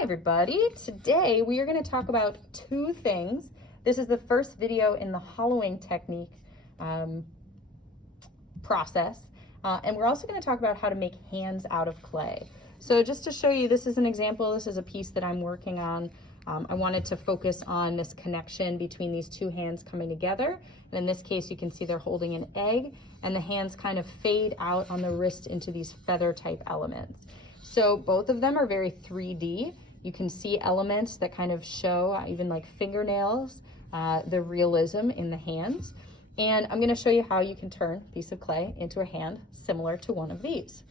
Hi everybody, today we are going to talk about two things. This is the first video in the hollowing technique process, and we're also going to talk about how to make hands out of clay. So just to show you, this is an example, this is a piece that I'm working on. I wanted to focus on this connection between these two hands coming together, and in this case you can see they're holding an egg, and the hands kind of fade out on the wrist into these feather type elements. So both of them are very 3D. You can see elements that kind of show, even like fingernails, the realism in the hands. And I'm gonna show you how you can turn a piece of clay into a hand similar to one of these.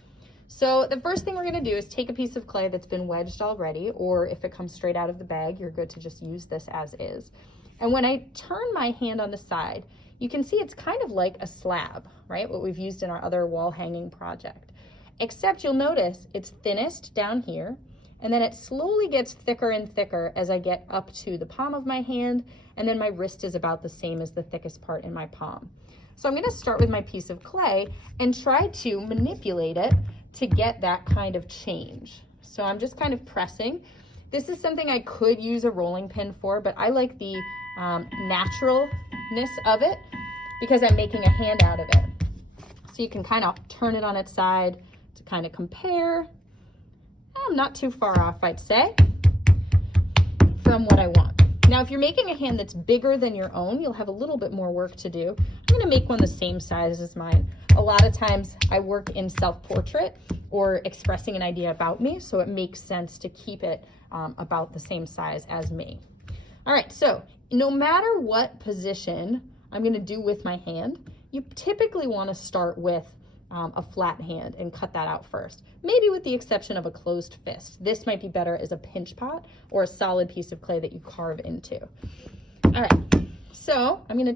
So the first thing we're gonna do is take a piece of clay that's been wedged already, or if it comes straight out of the bag, you're good to just use this as is. And when I turn my hand on the side, you can see it's kind of like a slab, right? What we've used in our other wall hanging project. Except you'll notice it's thinnest down here, and then it slowly gets thicker and thicker as I get up to the palm of my hand, and then my wrist is about the same as the thickest part in my palm. So I'm gonna start with my piece of clay and try to manipulate it to get that kind of change. So I'm just kind of pressing. This is something I could use a rolling pin for, but I like the naturalness of it because I'm making a hand out of it. So you can kind of turn it on its side to kind of compare. I'm not too far off, I'd say, from what I want. Now, if you're making a hand that's bigger than your own, you'll have a little bit more work to do. I'm gonna make one the same size as mine. A lot of times I work in self-portrait or expressing an idea about me, so it makes sense to keep it about the same size as me. All right, so no matter what position I'm gonna do with my hand, you typically wanna start with a flat hand and cut that out first. Maybe with the exception of a closed fist. This might be better as a pinch pot or a solid piece of clay that you carve into. All right, so I'm gonna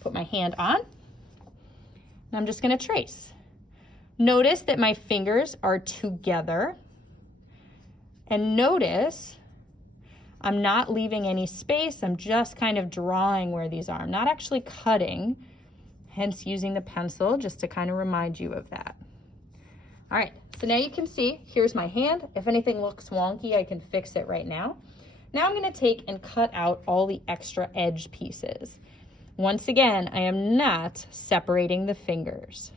put my hand on, and I'm just gonna trace. Notice that my fingers are together, and notice I'm not leaving any space. I'm just kind of drawing where these are. I'm not actually cutting, hence using the pencil just to kind of remind you of that. All right, so now you can see, here's my hand. If anything looks wonky, I can fix it right now. Now I'm gonna take and cut out all the extra edge pieces. Once again, I am not separating the fingers.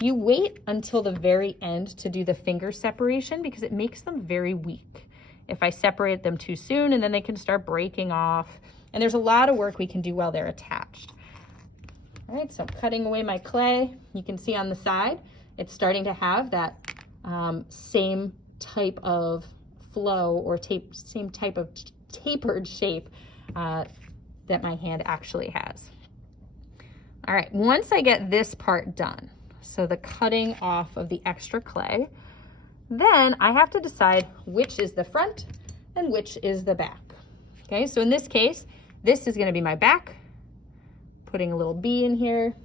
You wait until the very end to do the finger separation because it makes them very weak. If I separate them too soon, and then they can start breaking off, and there's a lot of work we can do while they're attached. All right, so I'm cutting away my clay. You can see on the side, it's starting to have that same type of flow or same type of tapered shape that my hand actually has. All right, once I get this part done, so the cutting off of the extra clay, then I have to decide which is the front and which is the back. Okay, so in this case, this is gonna be my back, putting a little B in here.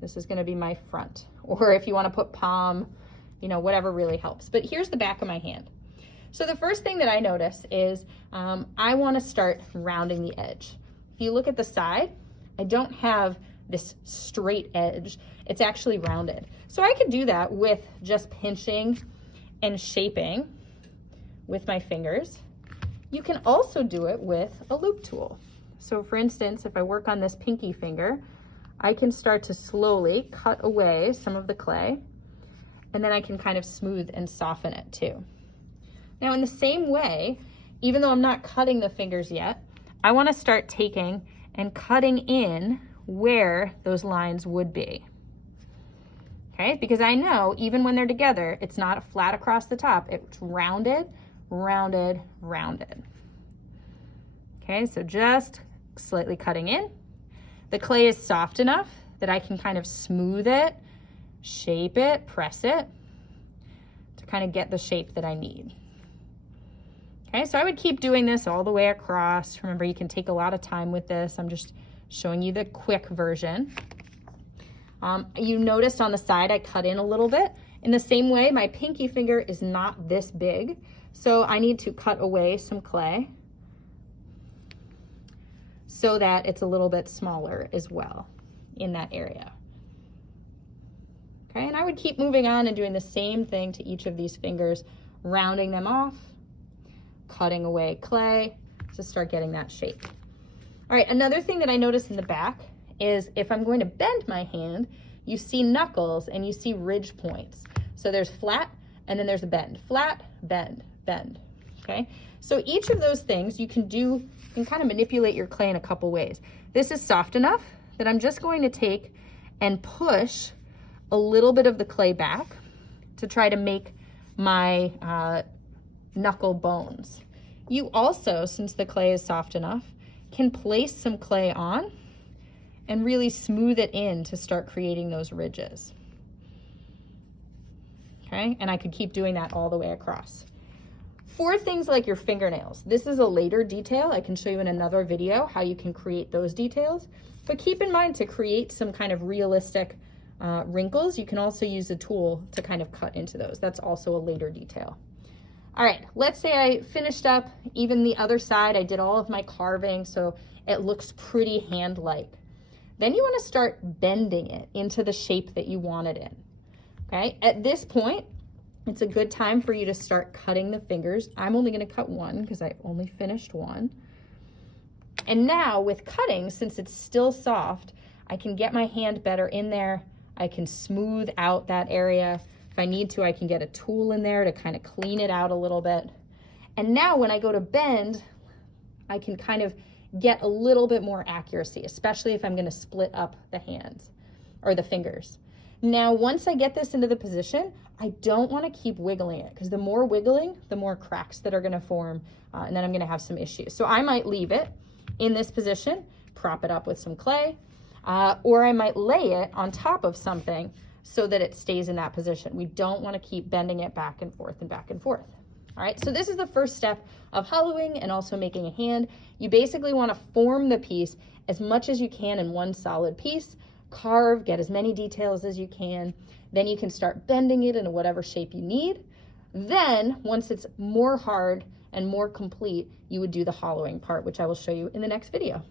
This is gonna be my front. Or if you wanna put palm, you know, whatever really helps. But here's the back of my hand. So the first thing that I notice is I wanna start rounding the edge. If you look at the side, I don't have this straight edge. It's actually rounded. So I could do that with just pinching and shaping with my fingers. You can also do it with a loop tool. So for instance, if I work on this pinky finger, I can start to slowly cut away some of the clay, and then I can kind of smooth and soften it too. Now in the same way, even though I'm not cutting the fingers yet, I want to start taking and cutting in where those lines would be. Okay, because I know even when they're together, it's not flat across the top, it's rounded, rounded, rounded. Okay, so just slightly cutting in. The clay is soft enough that I can kind of smooth it, shape it, press it to kind of get the shape that I need. Okay, so I would keep doing this all the way across. Remember, you can take a lot of time with this. I'm just showing you the quick version. You noticed on the side I cut in a little bit. In the same way, my pinky finger is not this big, so I need to cut away some clay so that it's a little bit smaller as well in that area. Okay, and I would keep moving on and doing the same thing to each of these fingers, rounding them off, cutting away clay to start getting that shape. All right, another thing that I noticed in the back is if I'm going to bend my hand, you see knuckles and you see ridge points. So there's flat and then there's a bend. Flat, bend, bend, okay? So each of those things you can kind of manipulate your clay in a couple ways. This is soft enough that I'm just going to take and push a little bit of the clay back to try to make my knuckle bones. You also, since the clay is soft enough, can place some clay on and really smooth it in to start creating those ridges. Okay, and I could keep doing that all the way across. For things like your fingernails, this is a later detail. I can show you in another video how you can create those details. But keep in mind, to create some kind of realistic wrinkles, you can also use a tool to kind of cut into those. That's also a later detail. All right, let's say I finished up even the other side. I did all of my carving, so it looks pretty hand-like. Then you want to start bending it into the shape that you want it in. Okay, at this point, it's a good time for you to start cutting the fingers. I'm only going to cut one because I only finished one. And now with cutting, since it's still soft, I can get my hand better in there. I can smooth out that area. If I need to, I can get a tool in there to kind of clean it out a little bit. And now when I go to bend, I can kind of get a little bit more accuracy, especially if I'm going to split up the hands or the fingers. Now, once I get this into the position, I don't want to keep wiggling it, because the more wiggling, the more cracks that are going to form, and then I'm going to have some issues. So I might leave it in this position, prop it up with some clay, or I might lay it on top of something so that it stays in that position. We don't want to keep bending it back and forth and back and forth. All right, so this is the first step of hollowing and also making a hand. You basically want to form the piece as much as you can in one solid piece, carve, get as many details as you can. Then you can start bending it into whatever shape you need. Then, once it's more hard and more complete, you would do the hollowing part, which I will show you in the next video.